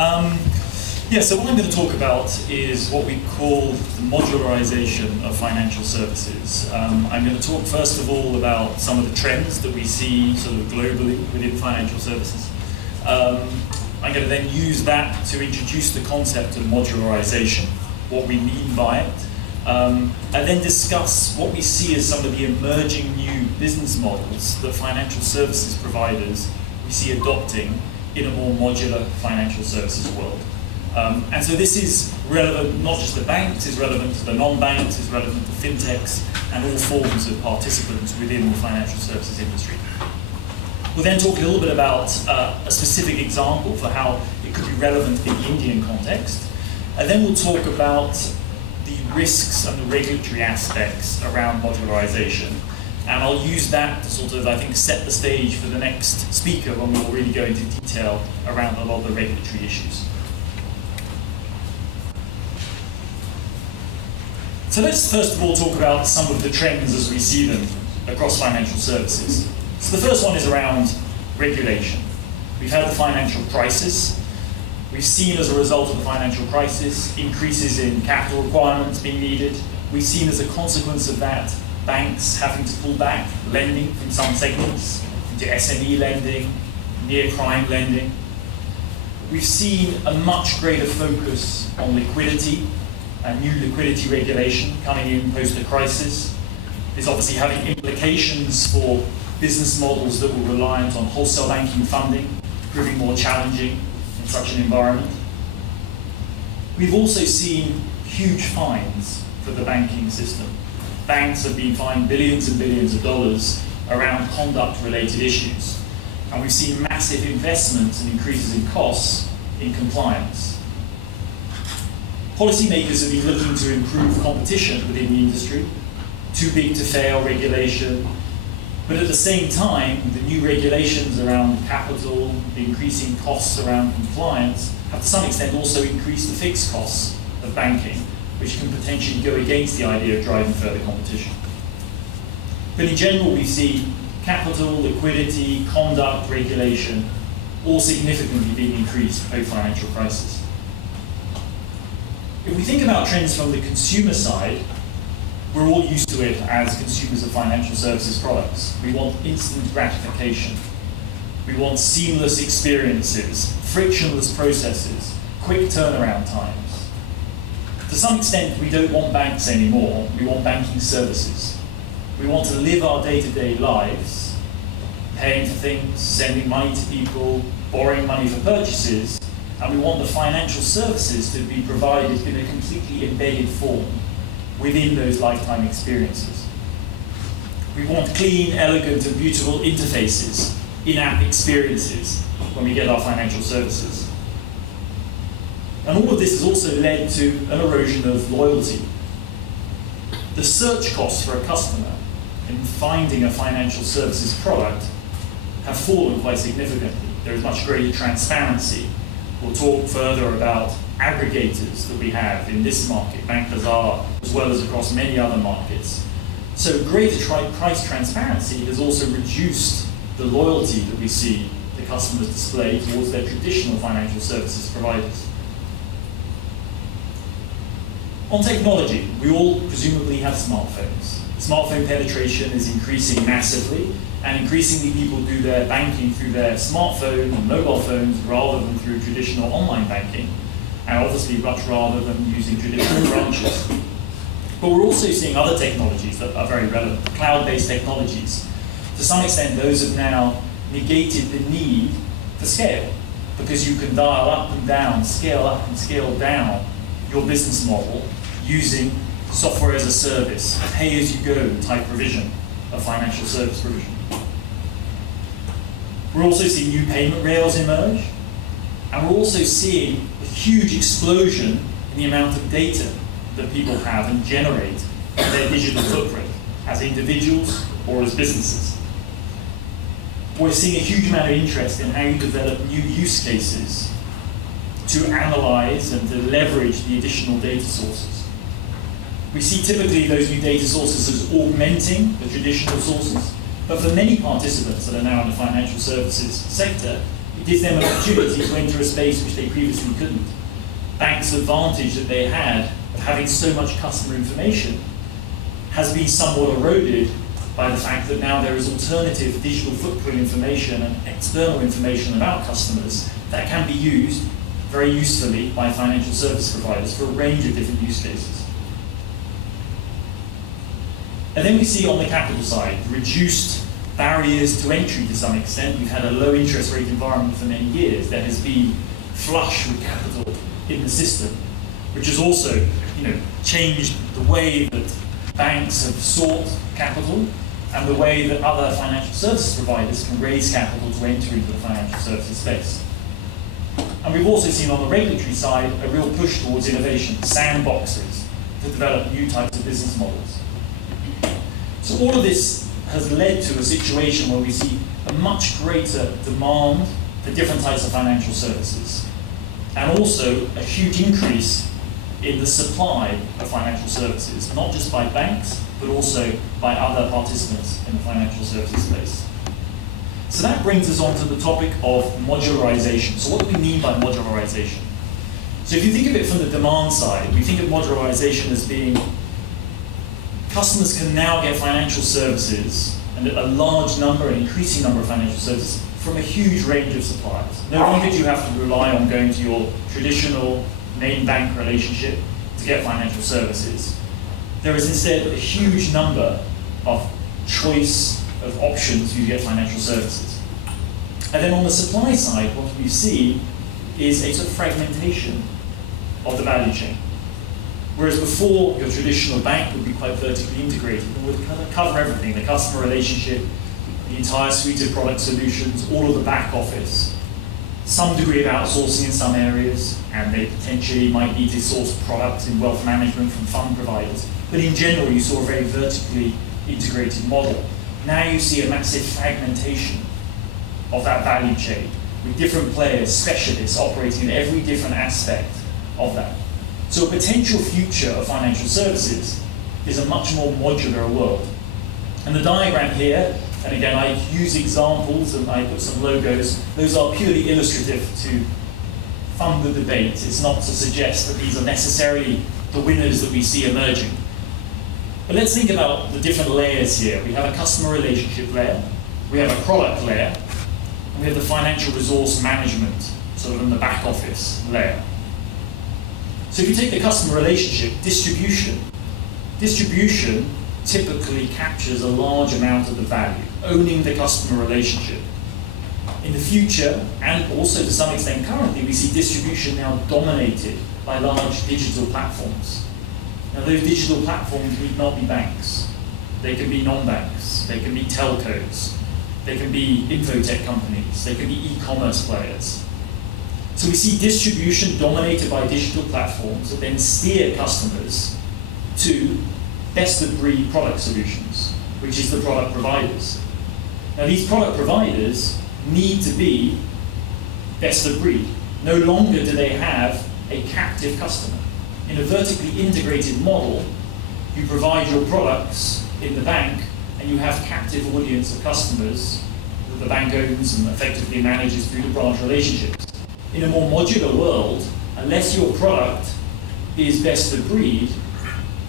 Yeah, so what I'm going to talk about is what we call the modularization of financial services. I'm going to talk first of all about some of the trends that we see sort of globally within financial services. I'm going to then use that to introduce the concept of modularization, what we mean by it, and then discuss what we see as some of the emerging new business models that financial services providers we see adopting in a more modular financial services world. And so this is relevant not just to banks, it's relevant to the non-banks, it's relevant to fintechs and all forms of participants within the financial services industry. We'll then talk a little bit about a specific example for how it could be relevant in the Indian context. And then we'll talk about the risks and the regulatory aspects around modularization. And I'll use that to sort of, I think, set the stage for the next speaker when we'll really go into detail around a lot of the regulatory issues. So let's first of all talk about some of the trends as we see them across financial services. So the first one is around regulation. We've had the financial crisis. We've seen as a result of the financial crisis increases in capital requirements being needed. We've seen as a consequence of that banks having to pull back lending from some segments into SME lending, near-prime lending. We've seen a much greater focus on liquidity and new liquidity regulation coming in post the crisis. It's obviously having implications for business models that were reliant on wholesale banking funding, proving more challenging in such an environment. We've also seen huge fines for the banking system. Banks have been fined billions and billions of dollars around conduct-related issues. And we've seen massive investments and increases in costs in compliance. Policymakers have been looking to improve competition within the industry, too big to fail regulation, but at the same time, the new regulations around capital, the increasing costs around compliance, have to some extent also increased the fixed costs of banking, which can potentially go against the idea of driving further competition. But in general, we see capital, liquidity, conduct, regulation, all significantly being increased post-financial crisis. If we think about trends from the consumer side, we're all used to it as consumers of financial services products. We want instant gratification. We want seamless experiences, frictionless processes, quick turnaround times. To some extent, we don't want banks anymore. We want banking services. We want to live our day-to-day lives, paying for things, sending money to people, borrowing money for purchases, and we want the financial services to be provided in a completely embedded form within those lifetime experiences. We want clean, elegant, and beautiful interfaces, in-app experiences when we get our financial services. And all of this has also led to an erosion of loyalty. The search costs for a customer in finding a financial services product have fallen quite significantly. There is much greater transparency. We'll talk further about aggregators that we have in this market, Bank Bazaar, as well as across many other markets. So greater price transparency has also reduced the loyalty that we see the customers display towards their traditional financial services providers. On technology, we all presumably have smartphones. Smartphone penetration is increasing massively, and increasingly people do their banking through their smartphone and mobile phones rather than through traditional online banking, and obviously much rather than using traditional branches. But we're also seeing other technologies that are very relevant, cloud-based technologies. To some extent, those have now negated the need for scale, because you can dial up and down, scale up and scale down your business model using software as a service, pay-as-you-go type provision of financial service provision. We're also seeing new payment rails emerge, and we're also seeing a huge explosion in the amount of data that people have and generate in their digital footprint as individuals or as businesses. We're seeing a huge amount of interest in how you develop new use cases to analyze and to leverage the additional data sources. We see typically those new data sources as augmenting the traditional sources, but for many participants that are now in the financial services sector, It gives them an opportunity to enter a space which they previously couldn't. Banks' advantage that they had of having so much customer information has been somewhat eroded by the fact that now there is alternative digital footprint information and external information about customers that can be used very usefully by financial service providers for a range of different use cases. And then we see on the capital side, reduced barriers to entry to some extent. We've had a low interest rate environment for many years that has been flush with capital in the system, which has also changed the way that banks have sought capital and the way that other financial services providers can raise capital to enter into the financial services space. And we've also seen on the regulatory side a real push towards innovation, sandboxes to develop new types of business models. So all of this has led to a situation where we see a much greater demand for different types of financial services, and also a huge increase in the supply of financial services, not just by banks, but also by other participants in the financial services space. So that brings us on to the topic of modularization. So what do we mean by modularization? So if you think of it from the demand side, we think of modularization as being customers can now get financial services, and a large number, an increasing number of financial services, from a huge range of suppliers. No longer do you have to rely on going to your traditional main bank relationship to get financial services. There is instead a huge number of choice of options you get financial services. And then on the supply side, what we see is a sort of fragmentation of the value chain. Whereas before, your traditional bank would be quite vertically integrated and would kind of cover everything, the customer relationship, the entire suite of product solutions, all of the back office, some degree of outsourcing in some areas, and they potentially might need to source products in wealth management from fund providers. But in general, you saw a very vertically integrated model. Now you see a massive fragmentation of that value chain, with different players, specialists, operating in every different aspect of that. So a potential future of financial services is a much more modular world. And the diagram here, and again, I use examples and I put some logos, those are purely illustrative to fund the debate. It's not to suggest that these are necessarily the winners that we see emerging. But let's think about the different layers here. We have a customer relationship layer, we have a product layer, and we have the financial resource management, sort of in the back office layer. So if you take the customer relationship, distribution typically captures a large amount of the value, owning the customer relationship. In the future, and also to some extent currently, we see distribution now dominated by large digital platforms. Now those digital platforms need not be banks. They can be non-banks, they can be telcos, they can be infotech companies, they can be e-commerce players. So we see distribution dominated by digital platforms that then steer customers to best-of-breed product solutions, which is the product providers. Now these product providers need to be best-of-breed. No longer do they have a captive customer. In a vertically integrated model, you provide your products in the bank and you have captive audience of customers that the bank owns and effectively manages through the branch relationships. In a more modular world, unless your product is best of breed,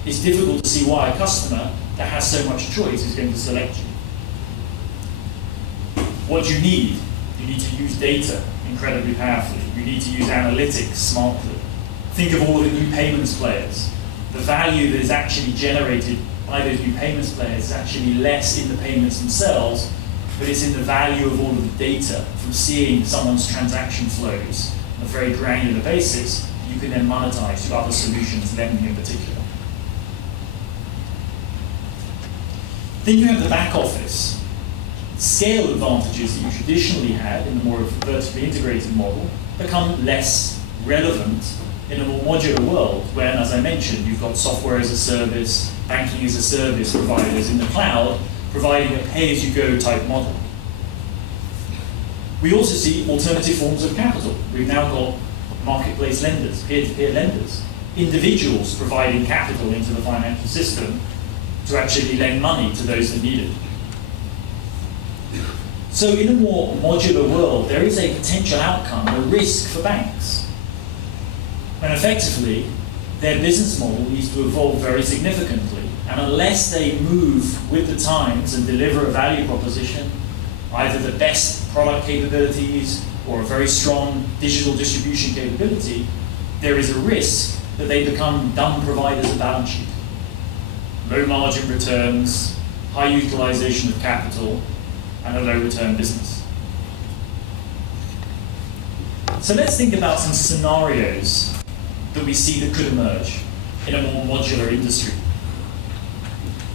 it's difficult to see why a customer that has so much choice is going to select you. What do you need? You need to use data incredibly powerfully. You need to use analytics smartly. Think of all of the new payments players. The value that is actually generated by those new payments players is actually less in the payments themselves, but it's in the value of all of the data from seeing someone's transaction flows on a very granular basis. You can then monetize through other solutions, lending in particular. Then you have the back office. Scale advantages that you traditionally had in the more vertically integrated model become less relevant in a more modular world, when, as I mentioned, you've got software as a service, banking as a service providers in the cloud, providing a pay-as-you-go type model. We also see alternative forms of capital. We've now got marketplace lenders, peer-to-peer lenders, individuals providing capital into the financial system to actually lend money to those that need it. So in a more modular world, there is a potential outcome, a risk for banks. And effectively, their business model needs to evolve very significantly. And unless they move with the times and deliver a value proposition, either the best product capabilities or a very strong digital distribution capability, there is a risk that they become dumb providers of balance sheet. Low margin returns, high utilization of capital, and a low return business. So let's think about some scenarios that we see that could emerge in a more modular industry.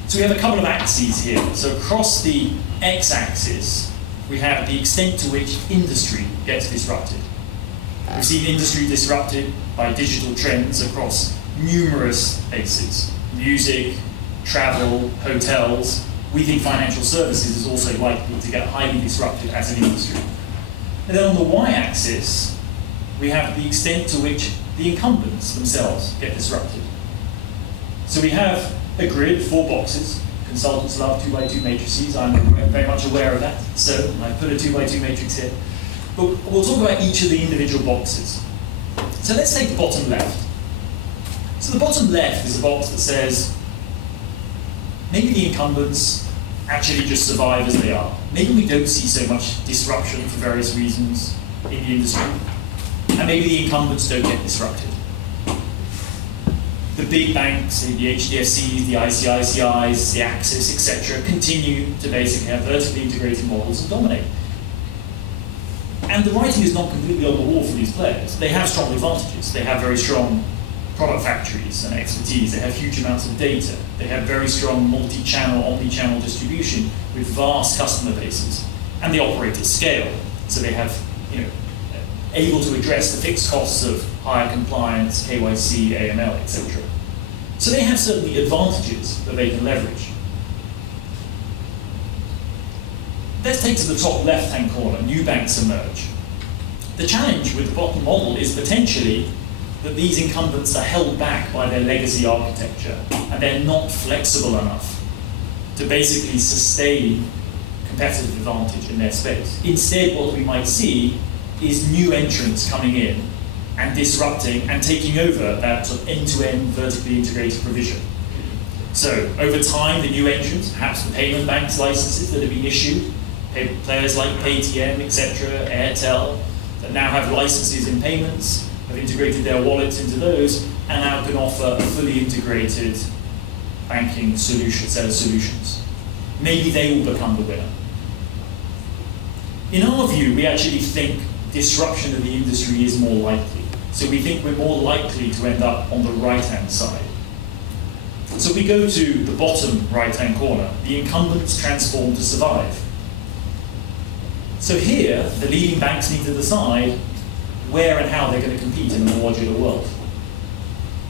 So we have a couple of axes here. So across the x-axis, we have the extent to which industry gets disrupted. We've seen industry disrupted by digital trends across numerous bases: music, travel, hotels. We think financial services is also likely to get highly disrupted as an industry. And then on the y-axis, we have the extent to which the incumbents themselves get disrupted. So we have a grid, 4 boxes. Consultants love 2x2 matrices. I'm very much aware of that. So I put a 2x2 matrix here. But we'll talk about each of the individual boxes. So let's take the bottom left. So the bottom left is a box that says, maybe the incumbents actually just survive as they are. Maybe we don't see so much disruption for various reasons in the industry. And maybe the incumbents don't get disrupted. The big banks, the HDFCs, the ICICIs, the Axis, etc., continue to basically have vertically integrated models and dominate. And the writing is not completely on the wall for these players. They have strong advantages. They have very strong product factories and expertise. They have huge amounts of data. They have very strong multi-channel, omni-channel distribution with vast customer bases. And they operate at scale. So they have, able to address the fixed costs of higher compliance, KYC, AML, etc. So they have certainly advantages that they can leverage. Let's take to the top left-hand corner, new banks emerge. The challenge with the bottom model is potentially that these incumbents are held back by their legacy architecture and they're not flexible enough to basically sustain competitive advantage in their space. Instead, what we might see is new entrants coming in and disrupting and taking over that sort of end-to-end vertically integrated provision. So over time, the new entrants, perhaps the payment banks licenses that have been issued, players like Paytm, etc., Airtel, that now have licenses in payments, have integrated their wallets into those, and now can offer a fully integrated banking solution, set of solutions. Maybe they will become the winner. In our view, we actually think disruption of the industry is more likely. So we think we're more likely to end up on the right-hand side. So we go to the bottom right-hand corner. The incumbents transform to survive. So here, the leading banks need to decide where and how they're going to compete in a more modular world.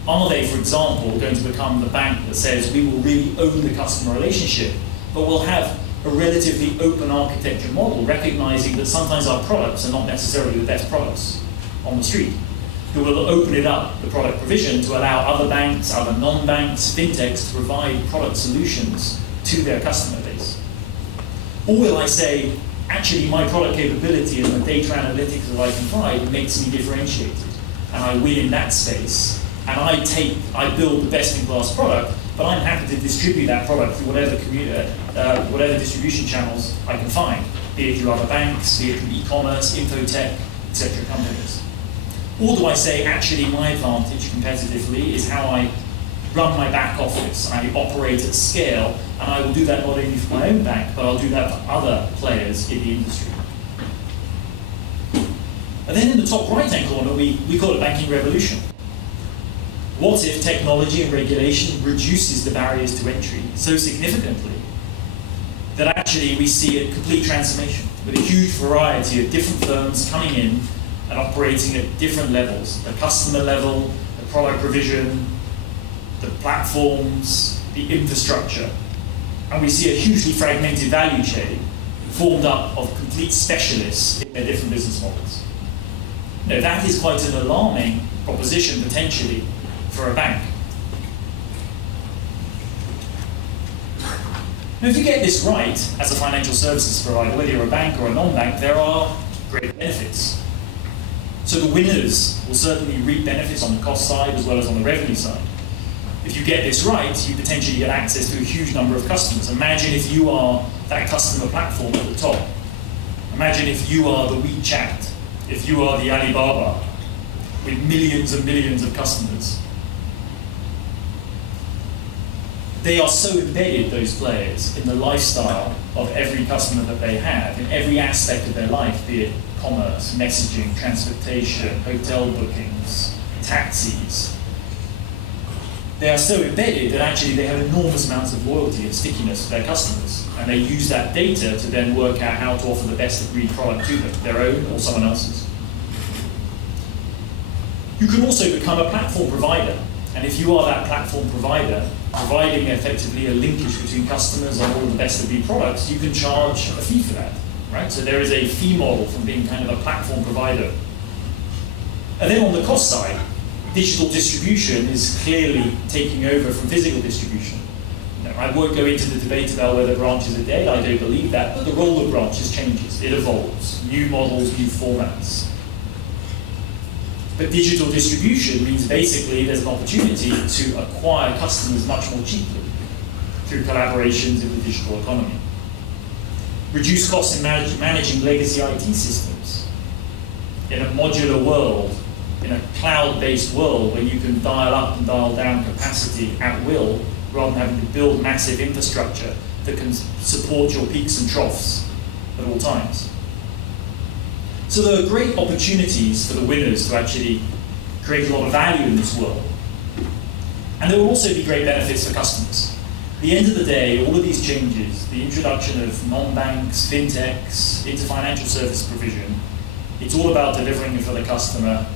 Are they, for example, going to become the bank that says we will really own the customer relationship, but we'll have a relatively open architecture model, recognizing that sometimes our products are not necessarily the best products on the street, who will open it up, the product provision, to allow other banks, other non-banks, fintechs to provide product solutions to their customer base? Or will I say, actually my product capability and the data analytics that I can provide makes me differentiated, and I win in that space, and I build the best-in-class product, but I'm happy to distribute that product through whatever distribution channels I can find, be it through other banks, be it through e-commerce, infotech, etc. companies. Or do I say, actually, my advantage competitively is how I run my back office, I operate at scale, and I will do that not only for my own bank, but I'll do that for other players in the industry. And then in the top right-hand corner, we call it banking revolution. What if technology and regulation reduces the barriers to entry so significantly that actually we see a complete transformation with a huge variety of different firms coming in and operating at different levels, the customer level, the product provision, the platforms, the infrastructure. And we see a hugely fragmented value chain formed up of complete specialists in their different business models. Now, that is quite an alarming proposition potentially for a bank. Now, if you get this right as a financial services provider, whether you're a bank or a non-bank, there are great benefits. So the winners will certainly reap benefits on the cost side as well as on the revenue side. If you get this right, you potentially get access to a huge number of customers. Imagine if you are that customer platform at the top. Imagine if you are the WeChat, if you are the Alibaba, with millions and millions of customers. They are so embedded, those players, in the lifestyle of every customer that they have, in every aspect of their life, be it commerce, messaging, transportation, hotel bookings, taxis. They are so embedded that actually they have enormous amounts of loyalty and stickiness to their customers. And they use that data to then work out how to offer the best agreed product to them, their own or someone else's. You can also become a platform provider. And if you are that platform provider, providing effectively a linkage between customers on all the best of breed products, you can charge a fee for that, right? So there is a fee model from being kind of a platform provider. And then on the cost side, digital distribution is clearly taking over from physical distribution. I won't go into the debate about whether branches are dead, I don't believe that, but the role of branches changes, it evolves, new models, new formats. But digital distribution means basically there's an opportunity to acquire customers much more cheaply through collaborations in the digital economy. Reduce costs in managing legacy IT systems. In a modular world, in a cloud-based world where you can dial up and dial down capacity at will, rather than having to build massive infrastructure that can support your peaks and troughs at all times. So there are great opportunities for the winners to actually create a lot of value in this world. And there will also be great benefits for customers. At the end of the day, all of these changes, the introduction of non-banks, fintechs, into financial service provision, it's all about delivering it for the customer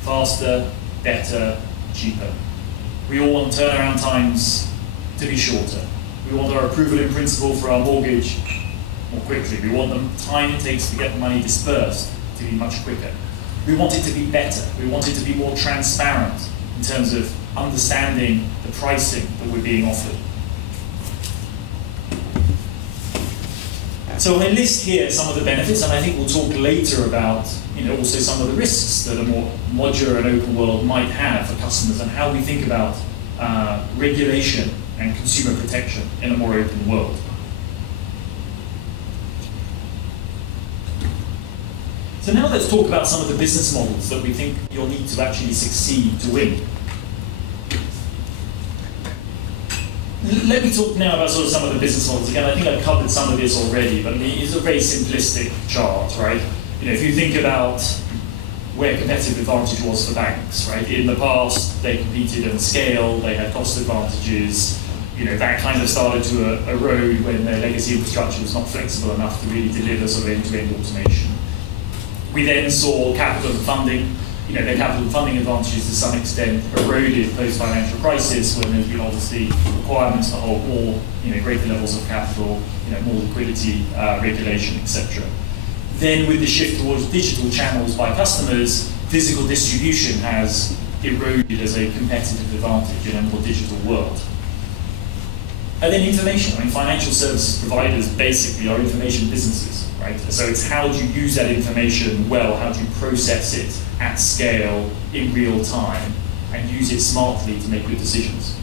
faster, better, cheaper. We all want turnaround times to be shorter. We want our approval in principle for our mortgage more quickly. We want the time it takes to get the money dispersed to be much quicker. We want it to be better. We want it to be more transparent in terms of understanding the pricing that we're being offered. So I list here some of the benefits, and I think we'll talk later about also some of the risks that a more modular and open world might have for customers and how we think about regulation and consumer protection in a more open world. So now let's talk about some of the business models that we think you'll need to actually succeed to win. Let me talk now about sort of some of the business models. Again, I think I've covered some of this already, but it's a very simplistic chart, right? If you think about where competitive advantage was for banks, right? In the past, they competed on scale, they had cost advantages. That kind of started to erode when their legacy infrastructure was not flexible enough to really deliver sort of end-to-end automation. We then saw capital and funding. Their capital and funding advantages to some extent eroded post-financial crisis when there's been obviously requirements to hold more, greater levels of capital, more liquidity, regulation, etc. Then with the shift towards digital channels by customers, physical distribution has eroded as a competitive advantage in a more digital world. And then information. Financial services providers basically are information businesses, right? So it's how do you use that information well, how do you process it at scale, in real time, and use it smartly to make good decisions,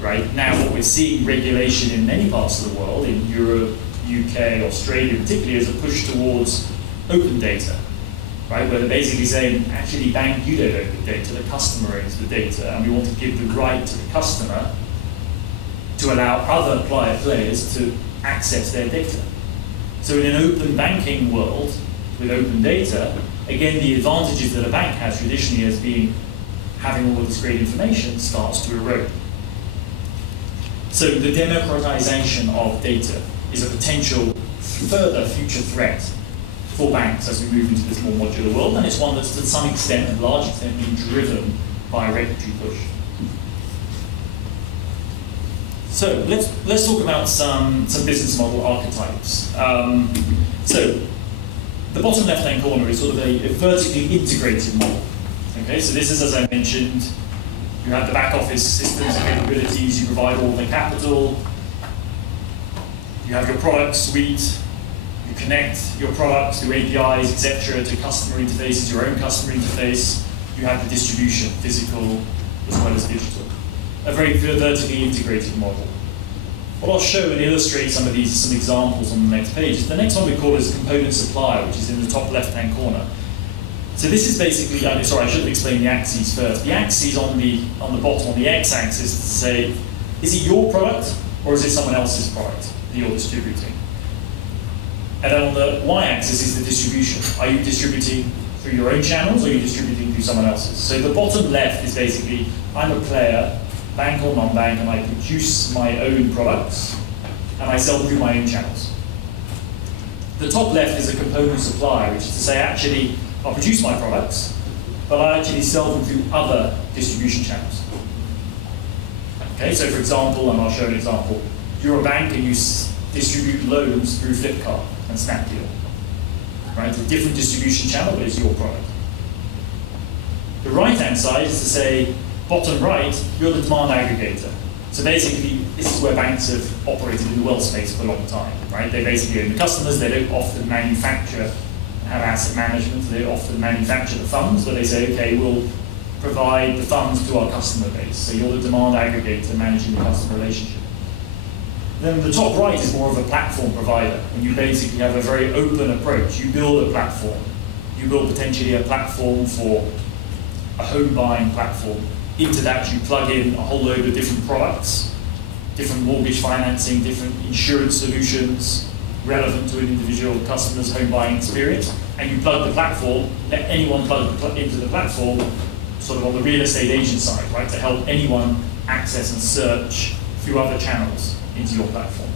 right? Now what we're seeing regulation in many parts of the world, in Europe, UK, Australia particularly, is a push towards open data, right? Where they're basically saying, actually bank, you don't own the data, the customer owns the data, and we want to give the right to the customer to allow other players to access their data. So in an open banking world with open data, again, the advantages that a bank has traditionally as being having all of this great information starts to erode. So the democratization of data is a potential further future threat for banks as we move into this more modular world, and it's one that's to some extent, and large extent, being driven by a regulatory push. So let's talk about some business model archetypes. So the bottom left-hand corner is sort of a vertically integrated model. Okay, so this is, as I mentioned, you have the back office systems and capabilities, you provide all the capital, You have your product suite, you connect your products through APIs, etc., to customer interfaces, your own customer interface. You have the distribution, physical as well as digital. A very vertically integrated model. What I'll show and illustrate some examples on the next page. The next one we call is component supplier, which is in the top left-hand corner. So this is basically, sorry, I should have explained the axes first. The axes on the bottom, on the x-axis, to say, is it your product or is it someone else's product that you're distributing? And then on the y-axis is the distribution. Are you distributing through your own channels or are you distributing through someone else's? So the bottom left is basically, I'm a player, bank or non-bank, and I produce my own products and I sell them through my own channels. The top left is a component supplier, which is to say, actually, I'll produce my products, but I actually sell them through other distribution channels. Okay, so for example, and I'll show an example, you're a bank and you distribute loans through Flipkart and Snapdeal. Right, a different distribution channel, but it's your product. The right-hand side is to say, bottom right, you're the demand aggregator. So basically, this is where banks have operated in the wealth space for a long time. Right, they basically own the customers. They don't often manufacture, have asset management. They often manufacture the funds, but they say, okay, we'll provide the funds to our customer base. So you're the demand aggregator managing the customer relationship. Then the top right is more of a platform provider, and you basically have a very open approach. You build a platform. You build potentially a platform for a home buying platform. Into that you plug in a whole load of different products, different mortgage financing, different insurance solutions relevant to an individual customer's home buying experience, and you plug the platform, let anyone plug into the platform, sort of on the real estate agent side, right, to help anyone access and search through other channels into your platform.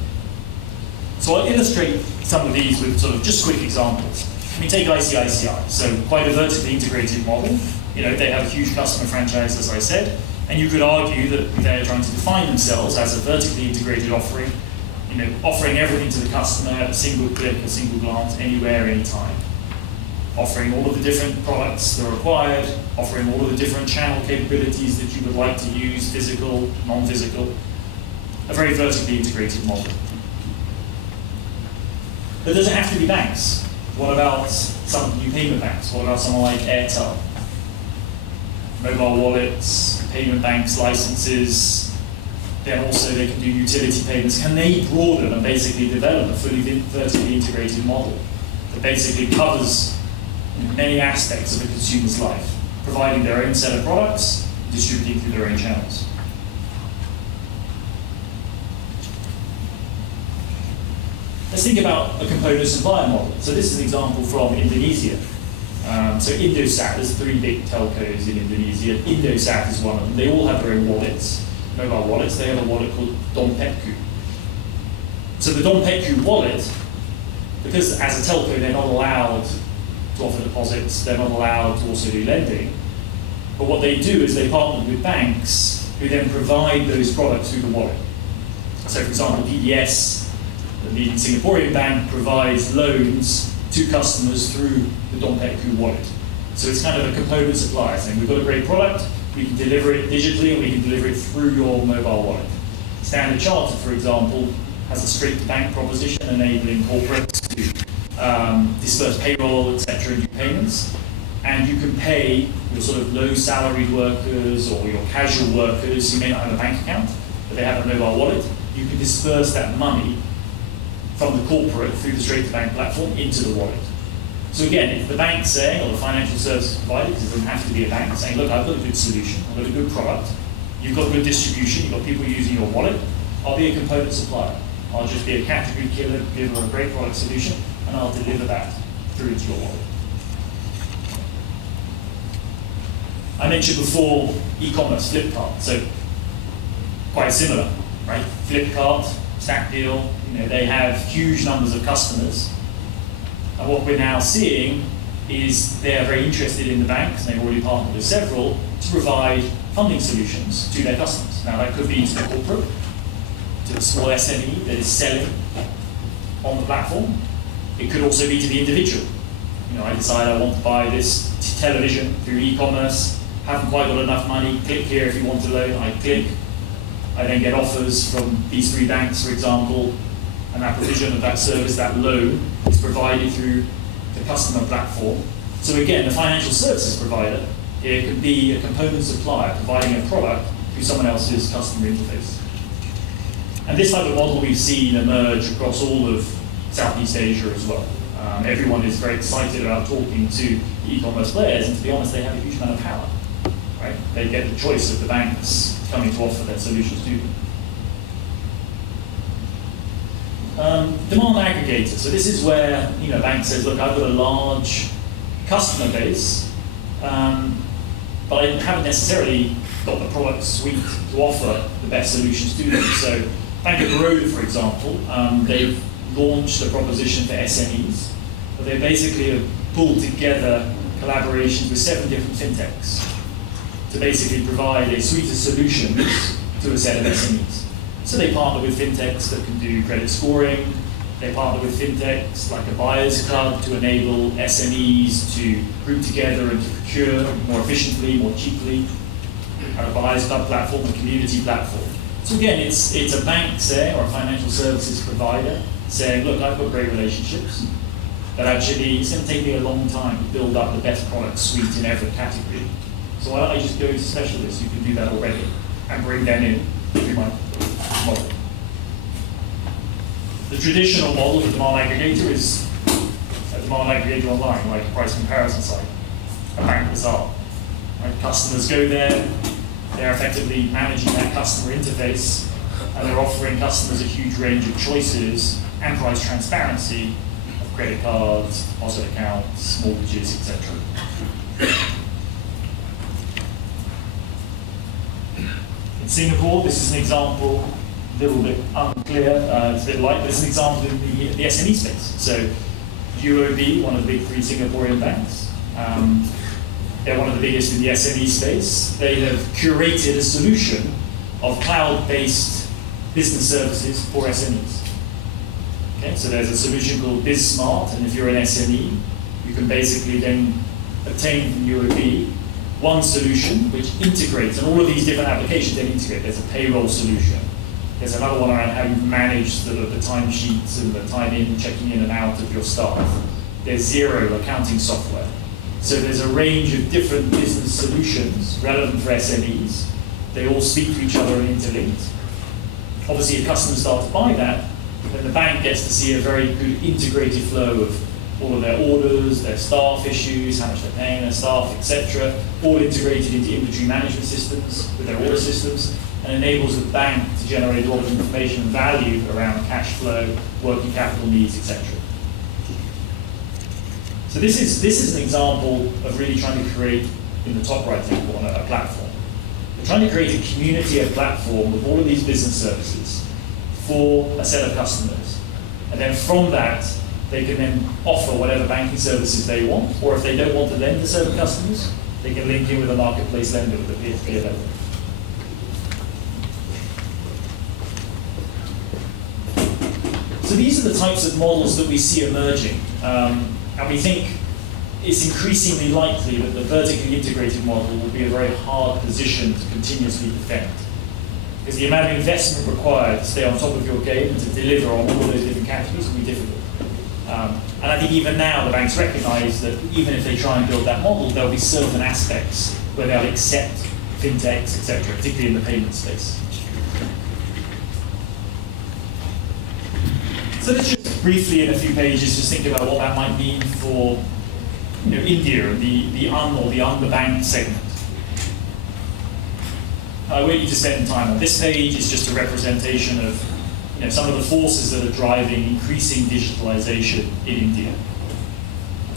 So I'll illustrate some of these with sort of just quick examples. I mean, take ICICI, so quite a vertically integrated model. You know, they have a huge customer franchise, as I said, and you could argue that they're trying to define themselves as a vertically integrated offering, you know, offering everything to the customer at a single click, a single glance, anywhere, anytime. Offering all of the different products that are required, offering all of the different channel capabilities that you would like to use, physical, non-physical. A very vertically integrated model. But does it have to be banks? What about some of the new payment banks? What about someone like Airtel? Mobile wallets, payment banks, licenses, then also they can do utility payments. Can they broaden and basically develop a fully vertically integrated model that basically covers many aspects of a consumer's life, providing their own set of products, distributing through their own channels? Let's think about a component supplier model. So this is an example from Indonesia. So Indosat, there's 3 big telcos in Indonesia. Indosat is one of them. They all have their own wallets, mobile wallets. They have a wallet called Dompetku. So the Dompetku wallet, because as a telco they're not allowed to offer deposits, they're not allowed to also do lending. But what they do is they partner with banks who then provide those products through the wallet. So for example, PDS, the leading Singaporean bank, provides loans to customers through the Dompetku wallet. So it's kind of a component supplier saying, we've got a great product, we can deliver it digitally, and we can deliver it through your mobile wallet. Standard Chartered, for example, has a straight-to-bank proposition enabling corporates to disperse payroll, etc., and do payments. And you can pay your sort of low-salaried workers or your casual workers who may not have a bank account, but they have a mobile wallet. You can disperse that money from the corporate through the straight-to-bank platform into the wallet. So again, if the bank's saying, or the financial services provider, because it doesn't have to be a bank, saying, look, I've got a good solution, I've got a good product, you've got good distribution, you've got people using your wallet, I'll be a component supplier. I'll just be a category killer, give them a great product solution, and I'll deliver that through into your wallet. I mentioned before e-commerce, Flipkart, so quite similar, right? Flipkart, Snapdeal, you know, they have huge numbers of customers. And what we're now seeing is they're very interested in the banks, and they've already partnered with several, to provide funding solutions to their customers. Now that could be to the corporate, to the small SME that is selling on the platform. It could also be to the individual. You know, I decide I want to buy this television through e-commerce, haven't quite got enough money, click here if you want a loan, I click. I then get offers from these 3 banks, for example, and that provision of that service, that loan, is provided through the customer platform. So again, the financial services provider here can be a component supplier providing a product through someone else's customer interface. And this type of model we've seen emerge across all of Southeast Asia as well. Everyone is very excited about talking to e-commerce players, and to be honest, they have a huge amount of power. Right? They get the choice of the banks coming to offer their solutions to them. Demand aggregator. So this is where a bank says, look, I've got a large customer base, but I haven't necessarily got the product suite to offer the best solutions to them. So Bank of Baroda, for example, they've launched a proposition for SMEs, but they basically have pulled together collaborations with 7 different fintechs to basically provide a suite of solutions to a set of SMEs. So they partner with fintechs that can do credit scoring. They partner with fintechs like a buyer's club to enable SMEs to group together and to procure more efficiently, more cheaply. A buyer's club platform, a community platform. So again, it's a bank, say, or a financial services provider saying, look, I've got great relationships, but actually it's going to take me a long time to build up the best product suite in every category. So why don't I just go to specialists who can do that already and bring them in through my model. The traditional model of a demand aggregator is a demand aggregator online, like a price comparison site, a bank bazaar. Right? Customers go there, they're effectively managing that customer interface, and they're offering customers a huge range of choices and price transparency of credit cards, deposit accounts, mortgages, etc. In Singapore, this is an example, a little bit unclear, it's a bit light, but it's an example in the SME space. So UOB, one of the big 3 Singaporean banks, they're one of the biggest in the SME space. They have curated a solution of cloud-based business services for SMEs. Okay, so there's a solution called BizSmart, and if you're an SME, you can basically then obtain from UOB one solution which integrates, and all of these different applications then integrate. There's a payroll solution. There's another one around how you manage the timesheets and the time in, checking in and out of your staff. There's Xero accounting software. So there's a range of different business solutions relevant for SMEs. They all speak to each other and interlinked. Obviously, if customers start to buy that, then the bank gets to see a very good integrated flow of all of their orders, their staff issues, how much they're paying their staff, etc., all integrated into inventory management systems with their order systems, and enables the bank to generate a lot of information and value around cash flow, working capital needs, etc. So this is an example of really trying to create, in the top right-hand corner, a platform. We're trying to create a community, a platform with all of these business services for a set of customers. And then from that, they can then offer whatever banking services they want, or if they don't want to lend to certain customers, they can link in with a marketplace lender with a peer-to-peer level. So these are the types of models that we see emerging. And we think it's increasingly likely that the vertically integrated model will be a very hard position to continuously defend. Because the amount of investment required to stay on top of your game and to deliver on all of those different categories will be difficult. And I think even now the banks recognize that even if they try and build that model, there'll be certain aspects where they'll accept fintechs, etc., particularly in the payment space. So let's just briefly, in a few pages, just think about what that might mean for India, the underbanked segment. I won't need to spend time on this page. It's just a representation of some of the forces that are driving increasing digitalization in India.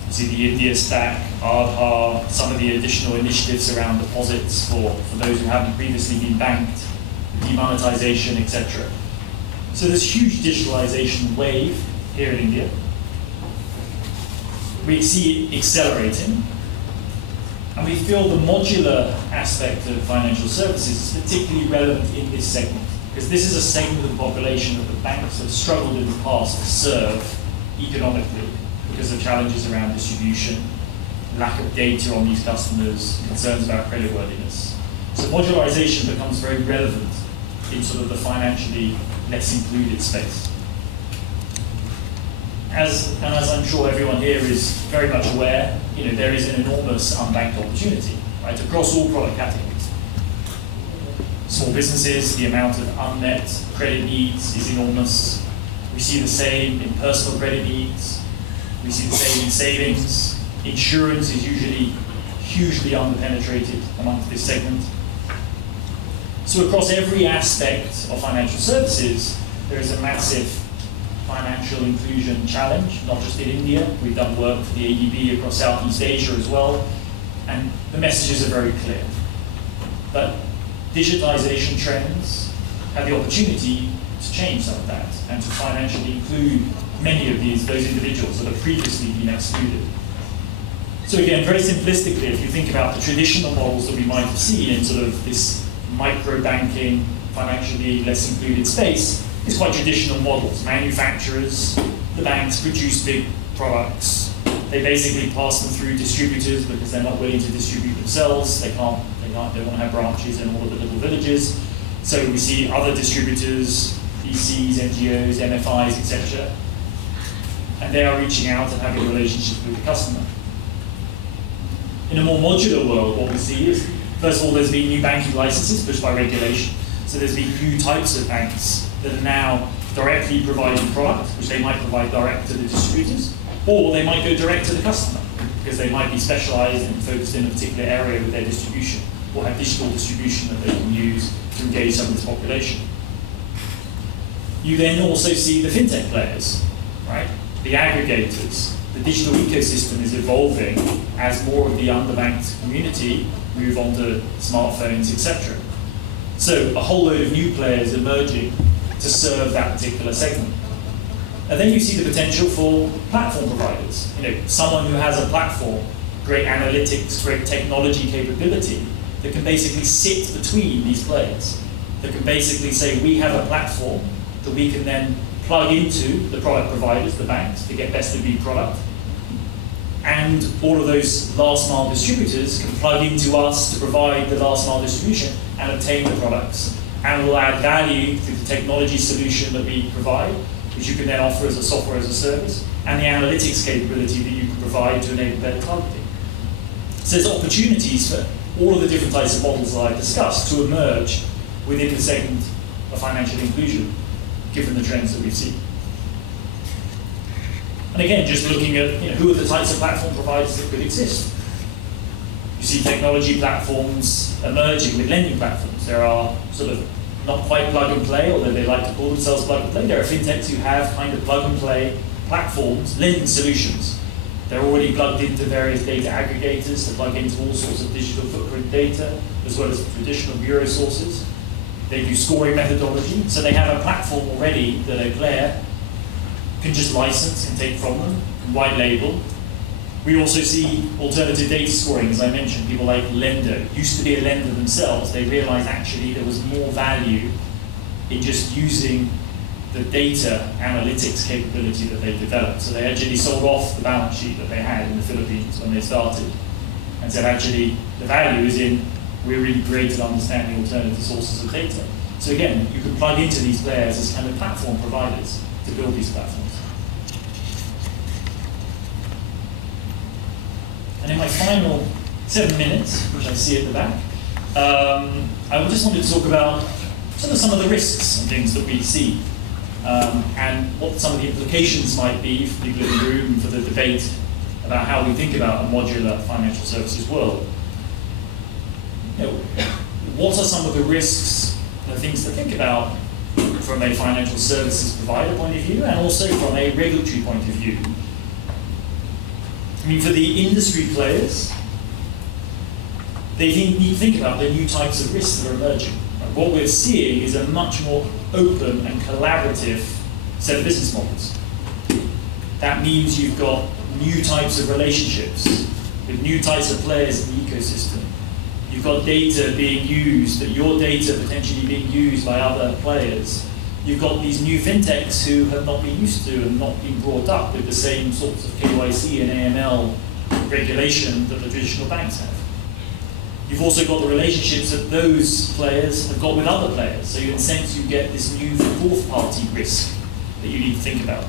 You see the India Stack, Aadhaar, some of the additional initiatives around deposits for those who haven't previously been banked, demonetization, etc. So this huge digitalization wave here in India, we see it accelerating, and we feel the modular aspect of financial services is particularly relevant in this segment, because this is a segment of the population that the banks have struggled in the past to serve economically because of challenges around distribution, lack of data on these customers, concerns about creditworthiness. So modularization becomes very relevant in sort of the financially less included space. as I'm sure everyone here is very much aware, there is an enormous unbanked opportunity, right, across all product categories. Small businesses, the amount of unmet credit needs is enormous. We see the same in personal credit needs. We see the same in savings. Insurance is usually hugely underpenetrated amongst this segment. So across every aspect of financial services, there is a massive financial inclusion challenge, not just in India. We've done work for the ADB across Southeast Asia as well, and the messages are very clear. But digitization trends have the opportunity to change some of that and to financially include many of those individuals that have previously been excluded. So again, very simplistically, if you think about the traditional models that we might have seen in sort of this micro-banking, financially less included space, it's quite traditional models. Manufacturers, the banks produce big products. They basically pass them through distributors because they're not willing to distribute themselves. They don't want to have branches in all of the little villages. So we see other distributors, VCs, NGOs, MFIs, etc. And they are reaching out and having relationships with the customer. In a more modular world, what we see is, first of all, there's been new banking licenses pushed by regulation. So there's been new types of banks that are now directly providing product, which they might provide direct to the distributors, or they might go direct to the customer, because they might be specialized and focused in a particular area with their distribution, or have digital distribution that they can use to engage some of this population. You then also see the fintech players, right? The aggregators. The digital ecosystem is evolving as more of the underbanked community move on to smartphones, etc. So a whole load of new players emerging to serve that particular segment. And then you see the potential for platform providers. Someone who has a platform, great analytics, great technology capability, that can basically sit between these players. That can basically say, we have a platform that we can then plug into the product providers, the banks, to get best of breed product. And all of those last mile distributors can plug into us to provide the last mile distribution and obtain the products. And we'll add value through the technology solution that we provide, which you can then offer as a software as a service, and the analytics capability that you can provide to enable better targeting. So there's opportunities for all of the different types of models that I've discussed to emerge within the segment of financial inclusion, given the trends that we've seen. And again, just looking at who are the types of platform providers that could exist. You see technology platforms emerging with lending platforms. There are sort of not quite plug and play, although they like to call themselves plug and play. There are fintechs who have kind of plug and play platforms, lending solutions. They're already plugged into various data aggregators to plug into all sorts of digital footprint data, as well as traditional bureau sources. They do scoring methodology, so they have a platform already that a player can just license and take from them, and white label. We also see alternative data scoring, as I mentioned, people like Lendo. Used to be a lender themselves, they realized actually there was more value in just using the data analytics capability that they developed. So they actually sold off the balance sheet that they had in the Philippines when they started, and said actually the value is in we're really great at understanding alternative sources of data. So again, you can plug into these players as kind of platform providers to build these platforms. And in my final 7 minutes, which I see at the back, I just wanted to talk about some of the risks and things that we see, and what some of the implications might be for people in the room for the debate about how we think about a modular financial services world. What are some of the risks and things to think about from a financial services provider point of view, and also from a regulatory point of view? I mean, for the industry players, they need to think about the new types of risks that are emerging. What we're seeing is a much more open and collaborative set of business models. That means you've got new types of relationships with new types of players in the ecosystem. You've got data being used, that your data potentially being used by other players. You've got these new fintechs who have not been used to and not been brought up with the same sorts of KYC and AML regulation that the traditional banks have. You've also got the relationships that those players have got with other players. So in a sense, you get this new fourth party risk that you need to think about.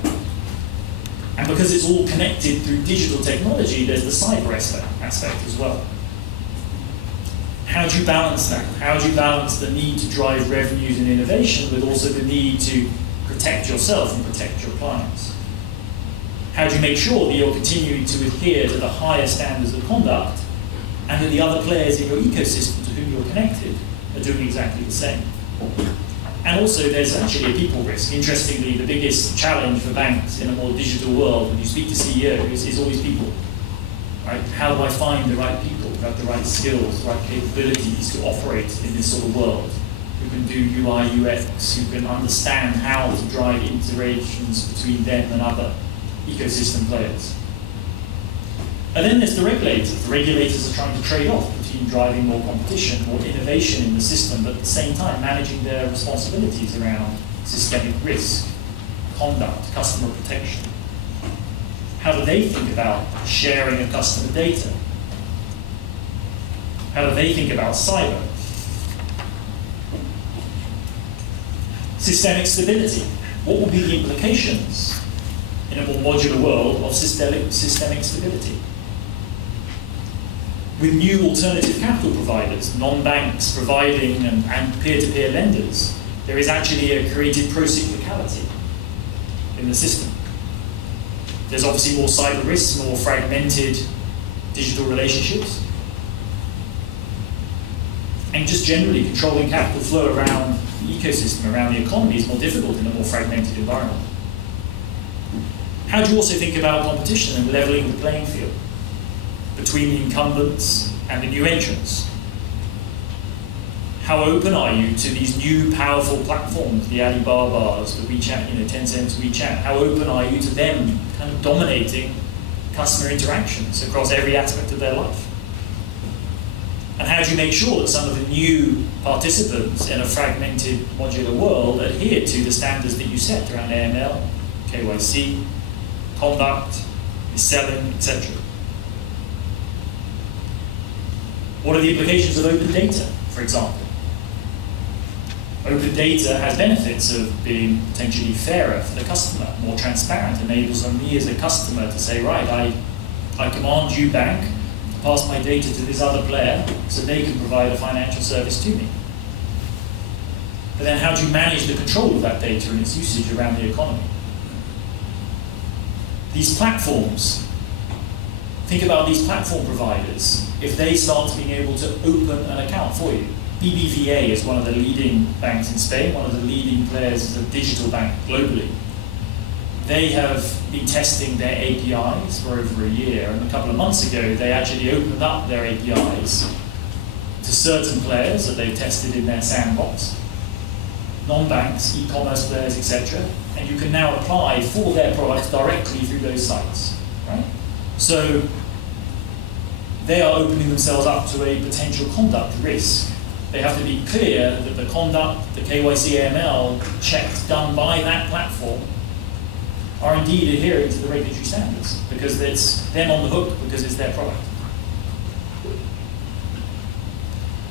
And because it's all connected through digital technology, there's the cyber aspect as well. How do you balance that? How do you balance the need to drive revenues and innovation with also the need to protect yourself and protect your clients? How do you make sure that you're continuing to adhere to the higher standards of conduct and that the other players in your ecosystem to whom you're connected are doing exactly the same? And also there's actually a people risk. Interestingly, the biggest challenge for banks in a more digital world when you speak to CEOs is always people. Right? How do I find the right people who have the right skills, the right capabilities to operate in this sort of world, who can do UI, UX, who can understand how to drive interactions between them and other ecosystem players. And then there's the regulators. The regulators are trying to trade off between driving more competition, more innovation in the system, but at the same time managing their responsibilities around systemic risk, conduct, customer protection. How do they think about sharing of customer data? How do they think about cyber? Systemic stability. What will be the implications in a more modular world of systemic stability? With new alternative capital providers, non-banks providing and peer-to-peer lenders, there is actually a created pro-cyclicality in the system. There's obviously more cyber risks, more fragmented digital relationships, and just generally controlling capital flow around the ecosystem, around the economy is more difficult in a more fragmented environment. How do you also think about competition and leveling the playing field between the incumbents and the new entrants? How open are you to these new powerful platforms, the Alibabas, the WeChat, Tencent's WeChat? How open are you to them kind of dominating customer interactions across every aspect of their life? And how do you make sure that some of the new participants in a fragmented modular world adhere to the standards that you set around AML, KYC, conduct, selling, etc.? What are the implications of open data, for example? Open data has benefits of being potentially fairer for the customer, more transparent, enables on me as a customer to say, right, I command you, bank, to pass my data to this other player so they can provide a financial service to me. But then how do you manage the control of that data and its usage around the economy? These platforms, think about these platform providers, if they start being able to open an account for you. BBVA is one of the leading banks in Spain, one of the leading players as a digital bank globally. They have been testing their APIs for over a year, and a couple of months ago they actually opened up their APIs to certain players that they've tested in their sandbox, non-banks, e-commerce players, etc. And you can now apply for their products directly through those sites, right? So they are opening themselves up to a potential conduct risk. They have to be clear that the conduct, the KYC AML checks done by that platform are indeed adhering to the regulatory standards, because it's them on the hook because it's their product.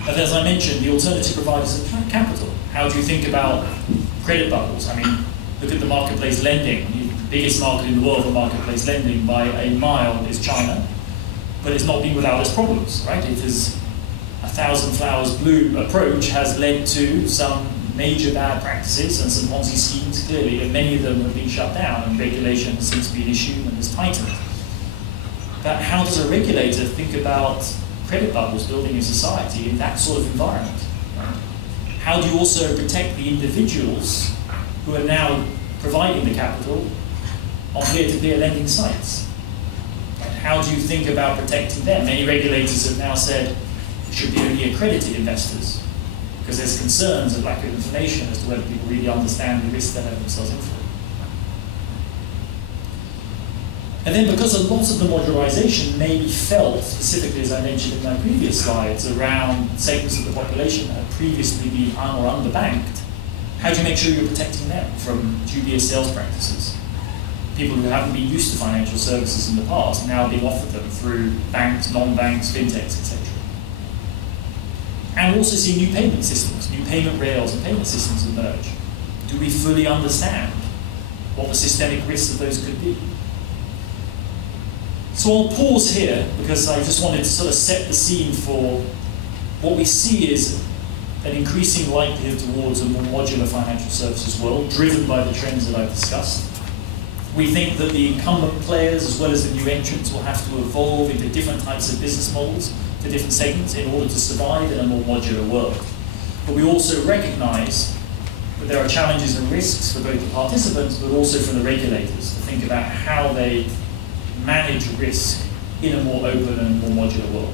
And as I mentioned, the alternative providers of capital. How do you think about credit bubbles? I mean, look at the marketplace lending. The biggest market in the world for marketplace lending by a mile is China, but it's not been without its problems, right? It is a thousand flowers bloom approach has led to some major bad practices and some Ponzi schemes clearly, and many of them have been shut down and regulation has since been issued and has tightened. But how does a regulator think about credit bubbles building a society in that sort of environment? How do you also protect the individuals who are now providing the capital on peer-to-peer lending sites? How do you think about protecting them? Many regulators have now said it should be only accredited investors, because there's concerns of lack of information as to whether people really understand the risks that have themselves in for. And then because a lot of the modularization may be felt, specifically as I mentioned in my previous slides, around segments of the population that have previously been un- or underbanked, how do you make sure you're protecting them from dubious sales practices? People who haven't been used to financial services in the past now being offered them through banks, non-banks, fintechs, etc. And we also see new payment systems, new payment rails and payment systems emerge. Do we fully understand what the systemic risks of those could be? So I'll pause here because I just wanted to sort of set the scene for what we see is an increasing likelihood towards a more modular financial services world, driven by the trends that I've discussed. We think that the incumbent players, as well as the new entrants, will have to evolve into different types of business models for different segments in order to survive in a more modular world. But we also recognize that there are challenges and risks for both the participants, but also for the regulators to think about how they manage risk in a more open and more modular world.